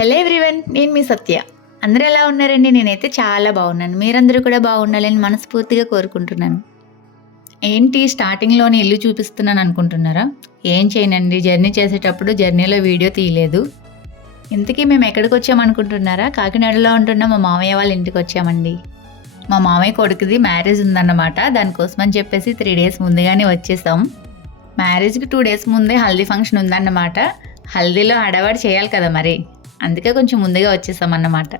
Hello everyone, నేను మీ సత్య. అందరూ ఎలా ఉన్నారండి? నేనైతే చాలా బాగున్నాను. మీరందరూ కూడా బాగుండాలని మనస్ఫూర్తిగా కోరుకుంటున్నాను. ఏంటి స్టార్టింగ్లోనే ఇల్లు చూపిస్తున్నాను అనుకుంటున్నారా? ఏం చేయనండి, జర్నీ చేసేటప్పుడు జర్నీలో వీడియో తీయలేదు. ఇంతకీ మేము ఎక్కడికి వచ్చామనుకుంటున్నారా? కాకినాడలో ఉంటున్న మా మామయ్య వాళ్ళ ఇంటికి వచ్చామండి. మా మామయ్య కొడుకుది మ్యారేజ్ ఉందన్నమాట. దానికోసం అని చెప్పేసి 3 days ముందుగానే వచ్చేసాం. మ్యారేజ్కి 2 days ముందే హల్దీ ఫంక్షన్ ఉందన్నమాట. హల్దీలో హడావడి చేయాలి కదా మరి, అందుకే కొంచెం ముందుగా వచ్చేసామన్నమాట.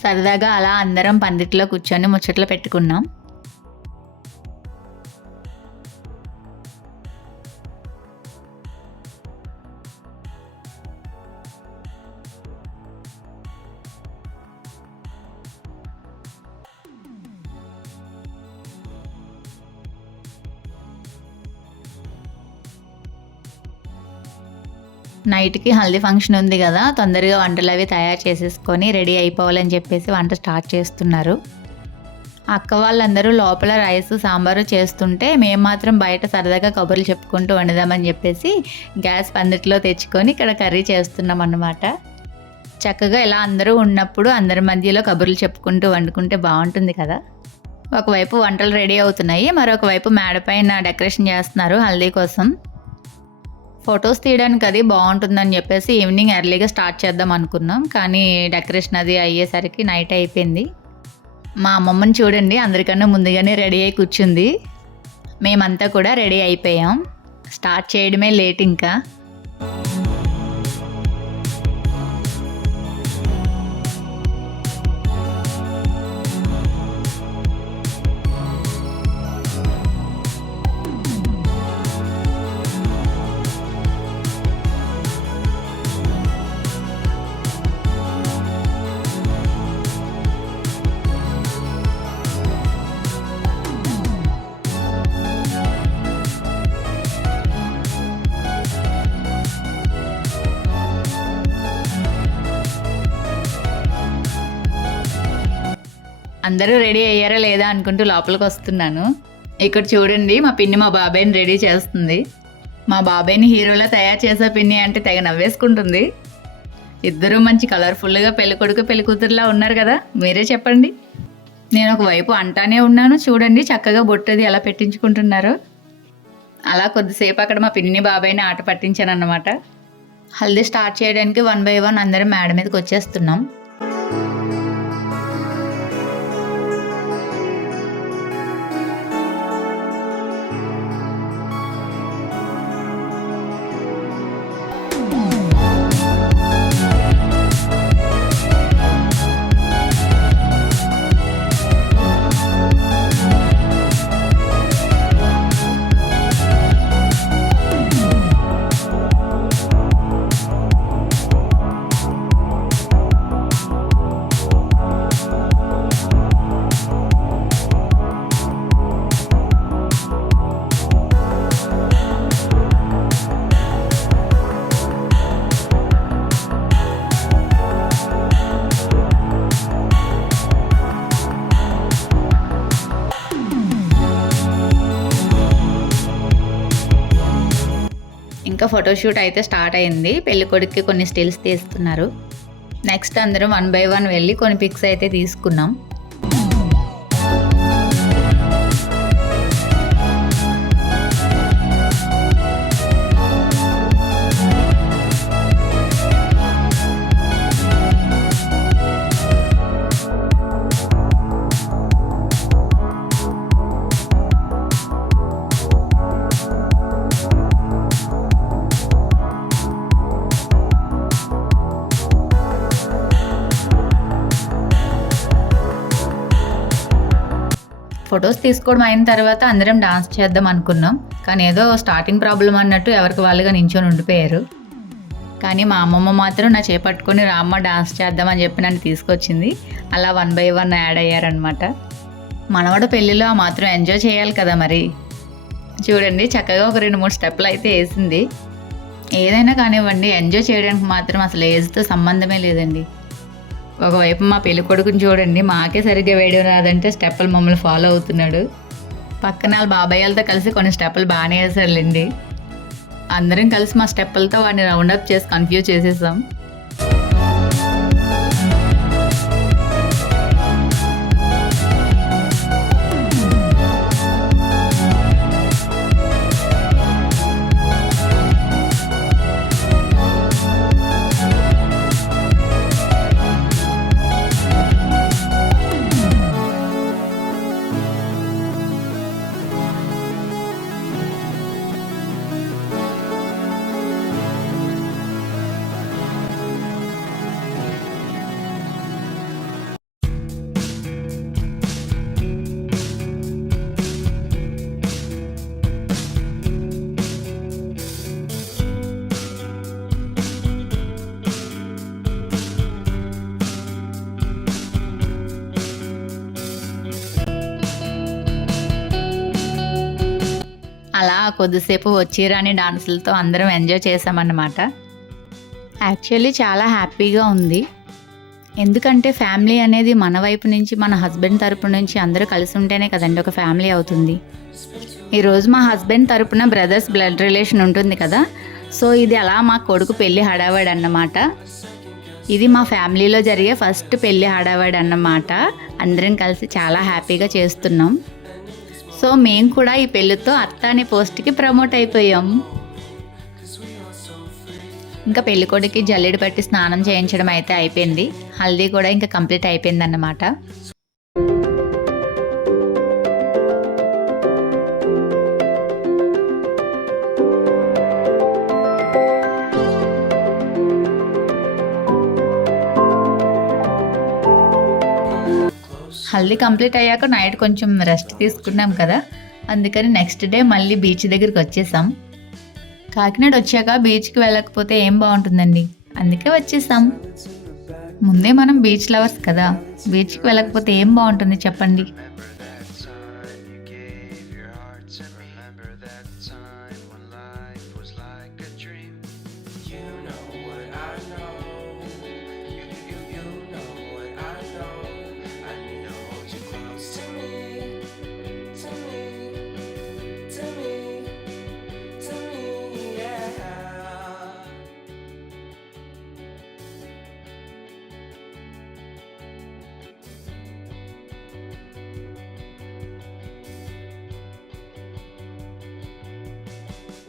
సరదాగా అలా అందరం పందిట్లో కూర్చొని ముచ్చట్లు పెట్టుకున్నాం. నైట్కి హల్దీ ఫంక్షన్ ఉంది కదా, తొందరగా వంటలు అవి తయారు చేసేసుకొని రెడీ అయిపోవాలని చెప్పేసి వంట స్టార్ట్ చేస్తున్నారు. అక్క వాళ్ళందరూ లోపల రైస్ సాంబారు చేస్తుంటే మేము మాత్రం బయట సరదాగా కబుర్లు చెప్పుకుంటూ వండుదామని చెప్పేసి గ్యాస్ పందిట్లో తెచ్చుకొని ఇక్కడ కర్రీ చేస్తున్నాం అన్నమాట. చక్కగా ఇలా అందరూ ఉన్నప్పుడు అందరి మధ్యలో కబుర్లు చెప్పుకుంటూ వండుకుంటే బాగుంటుంది కదా. ఒకవైపు వంటలు రెడీ అవుతున్నాయి, మరొక వైపు మేడపైన డెకరేషన్ చేస్తున్నారు హల్దీ కోసం. ఫొటోస్ తీయడానికి అది బాగుంటుందని చెప్పేసి ఈవినింగ్ ఎర్లీగా స్టార్ట్ చేద్దాం అనుకున్నాం, కానీ డెకరేషన్ అది అయ్యేసరికి నైట్ అయిపోయింది. మా అమ్మమ్మని చూడండి, అందరికన్నా ముందుగానే రెడీ అయి కూర్చుంది. మేమంతా కూడా రెడీ అయిపోయాం. స్టార్ట్ చేయడమే లేట్ ఇంకా. అందరూ రెడీ అయ్యారా లేదా అనుకుంటూ లోపలికి వస్తున్నాను. ఇక్కడ చూడండి, మా పిన్ని మా బాబాయ్ని రెడీ చేస్తుంది. మా బాబాయ్ని హీరోలా తయారు చేసే పిన్ని అంటే తెగ నవ్వేసుకుంటుంది. ఇద్దరూ మంచి కలర్ఫుల్గా పెళ్ళికొడుకు పెళ్ళికూతురులా ఉన్నారు కదా, మీరే చెప్పండి. నేను ఒకవైపు అంటానే ఉన్నాను, చూడండి చక్కగా బొట్టది ఎలా పెట్టించుకుంటున్నారో. అలా కొద్దిసేపు అక్కడ మా పిన్ని బాబాయ్ని ఆట పట్టించాను అన్నమాట. హల్దీ స్టార్ట్ చేయడానికి 1 by 1 అందరం మేడ మీదకి వచ్చేస్తున్నాం. ఇంకా ఫోటోషూట్ అయితే స్టార్ట్ అయింది. పెళ్ళికొడుక్కి కొన్ని స్టిల్స్ తీస్తున్నారు. నెక్స్ట్ అందరం 1 by 1 వెళ్ళి కొన్ని పిక్స్ అయితే తీసుకున్నాం. ఫొటోస్ తీసుకోవడం అయిన తర్వాత అందరం డాన్స్ చేద్దాం అనుకున్నాం, కానీ ఏదో స్టార్టింగ్ ప్రాబ్లం అన్నట్టు ఎవరికి వాళ్ళుగా నించొని ఉండిపోయారు. కానీ మా అమ్మమ్మ మాత్రం నా చేపట్టుకొని రామ్మ డాన్స్ చేద్దామని చెప్పి నన్ను తీసుకొచ్చింది. అలా 1 by 1 యాడ్ అయ్యారనమాట. మనవడ పెళ్ళిలో ఆ మాత్రం ఎంజాయ్ చేయాలి కదా మరి. చూడండి చక్కగా ఒక 2-3 స్టెప్లు అయితే వేసింది. ఏదైనా కానివ్వండి, ఎంజాయ్ చేయడానికి మాత్రం అసలు ఏజ్తో సంబంధమే లేదండి. ఒకవైపు మా పెళ్లి కొడుకుని చూడండి, మాకే సరిగ్గా వేయడం రాదంటే స్టెప్పులు మమ్మల్ని ఫాలో అవుతున్నాడు. పక్కన వాళ్ళ బాబాయ్ వాళ్ళతో కలిసి కొన్ని స్టెప్పులు బాగానే వేసారులేండి. అందరం కలిసి మా స్టెప్పులతో వాడిని రౌండప్ చేసి కన్ఫ్యూజ్ చేసేసాం. కొద్దిసేపు వచ్చిరాని డాన్సులతో అందరం ఎంజాయ్ చేసామన్నమాట. యాక్చువల్లీ చాలా హ్యాపీగా ఉంది. ఎందుకంటే ఫ్యామిలీ అనేది మన వైపు నుంచి, మన హస్బెండ్ తరపు నుంచి అందరూ కలిసి ఉంటేనే కదండి ఒక ఫ్యామిలీ అవుతుంది. ఈరోజు మా హస్బెండ్ తరపున బ్రదర్స్ బ్లడ్ రిలేషన్ ఉంటుంది కదా, సో ఇది అలా మా కొడుకు పెళ్ళి హడావాడి అన్నమాట. ఇది మా ఫ్యామిలీలో జరిగే ఫస్ట్ పెళ్ళి హడావాడి అన్నమాట. అందరం కలిసి చాలా హ్యాపీగా చేస్తున్నాం. సో మేము కూడా ఈ పెళ్ళితో అత్త అనే పోస్ట్కి ప్రమోట్ అయిపోయాం. ఇంకా పెళ్ళికొడుకి జల్లెడ పట్టి స్నానం చేయించడం అయితే అయిపోయింది. హల్దీ కూడా ఇంకా కంప్లీట్ అయిపోయింది అన్నమాట. హల్దీ కంప్లీట్ అయ్యాక నైట్ కొంచెం రెస్ట్ తీసుకున్నాం కదా, అందుకని నెక్స్ట్ డే మళ్ళీ బీచ్ దగ్గరికి వచ్చేసాం. కాకినాడ వచ్చాక బీచ్కి వెళ్ళకపోతే ఏం బాగుంటుందండి, అందుకే వచ్చేసాం. ముందే మనం బీచ్ లవర్స్ కదా, బీచ్కి వెళ్ళకపోతే ఏం బాగుంటుంది చెప్పండి.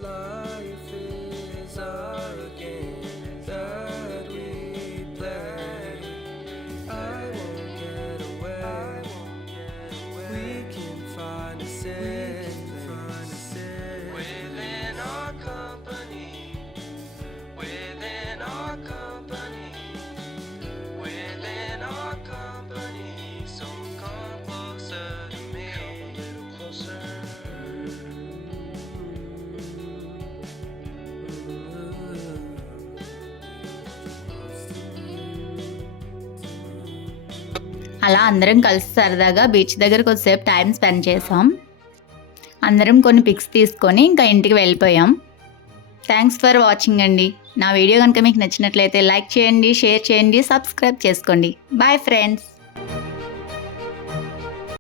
Life is a game that we play. I won't get away. We can find a safe place within our company. Within our company. Within our company. So come closer to me. Come a little closer. అలా అందరం కలిసి సరదాగా బీచ్ దగ్గర కొద్దిసేపు time spend చేసాం. అందరం కొన్ని పిక్స్ తీసుకొని ఇంకా ఇంటికి వెళ్ళిపోయాం. థ్యాంక్స్ ఫర్ వాచింగ్ అండి. నా వీడియో కనుక మీకు నచ్చినట్లయితే లైక్ చేయండి, షేర్ చేయండి, సబ్స్క్రైబ్ చేసుకోండి. Bye friends.